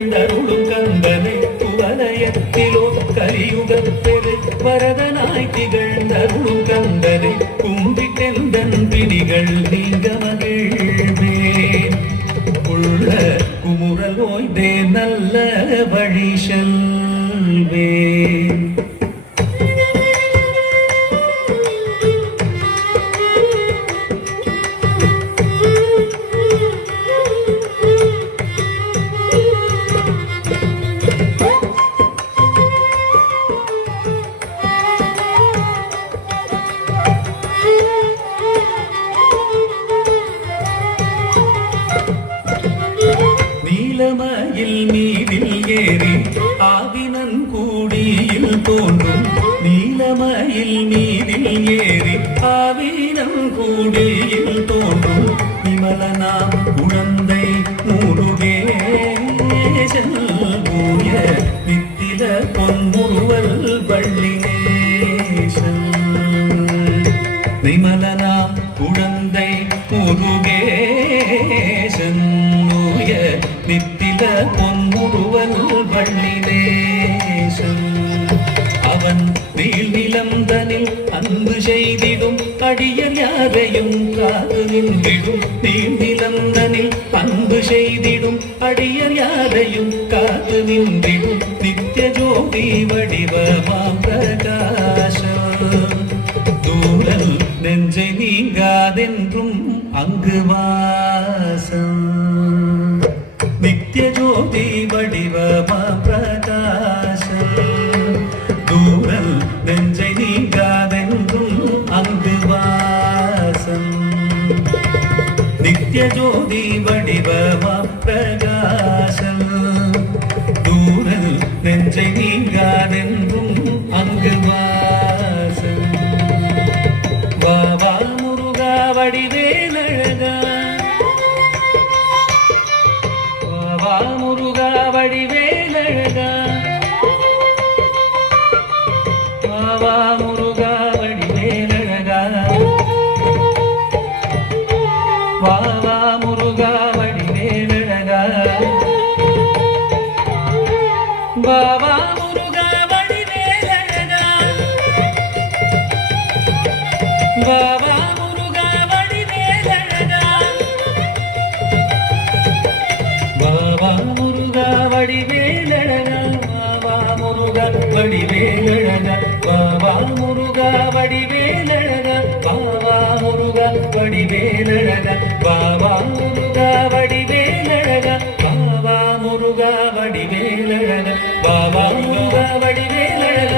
அருளும் கந்தனை குவலயத்திலோ கலியுகப் பெரு வரதனாய் திகழ்ந்தருளும் கந்தனை கும்பிட்டெந்தன் பிடிகள் நீங்க மகிழ்வேன் உள்ள குமுறல் ஓய்தே நல்ல வழி செல்வேன். நீலமயில் மீதில் ஏறி ஆவினன் கூடியில் தோன்றும் நீலமயில் மீதில் ஏறி ஆவினன் கூடியில் தோன்றும் விமலனாம் குழந்தை முருகேசன் ஊய நித்தில பொன்முருவல் வள்ளினேசன் விமலனாம் குழந்தை முருகேசன் நித்தில பொன்முருவல் வள்ளினேசன் அவன் நீள் நிலந்தனில் அன்பு செய்திடும் அடியர் யாரையும் காத்து நின்றிடும் நீள் நிலந்தனில் அன்பு செய்திடும் அடியர் யாரையும் காத்து நின்றிடும் நித்திய ஜோதி வடிவமாம் பிரகாசம் தூரல் நெஞ்சை நீங்காதென்றும் அங்கு வாசம் நித்திய ஜோதி வடிவமா பிரகாசம் தூரல் நெஞ்சை நீங்காதென்றும் அங்கு வாசம் நித்திய ஜோதி வடிவமா பிரகாசம் தூரல் நெஞ்சை நீங்காதென்றும் அங்கு வாசம். வா வா முருகா வடிவேலழகா வா முருகா வடிவேலழகா வா முருகா வடிவேலழகா வா முருகா வடிவேலழகா வா முருகா வடிவேலழகா வா முருகா வடிவேலழகா வா முருகா வடிவேலழகா வா முருகா வடிவேலழகா வா முருகா வடிவேலழகா வா முருகா வடிவேலழகா வா முருகா வடிவேலழகா வா முருகா வடிவேலழகா வா முருகா வடிவேலழகா